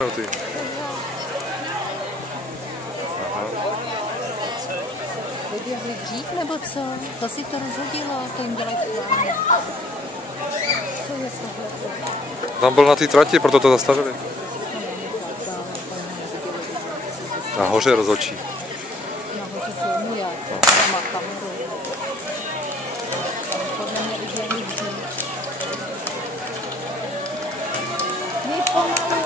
Ty. Aha. Vyběhli dřív nebo co? To si to rozhodilo, to jim dělají chvály. Co je tohle? Tam byl na té trati, proto to zastavili. Nahoře rozhodčí. Nahoře filmuje, má kameru. Podle mě vyběhli dřív. My pomalu.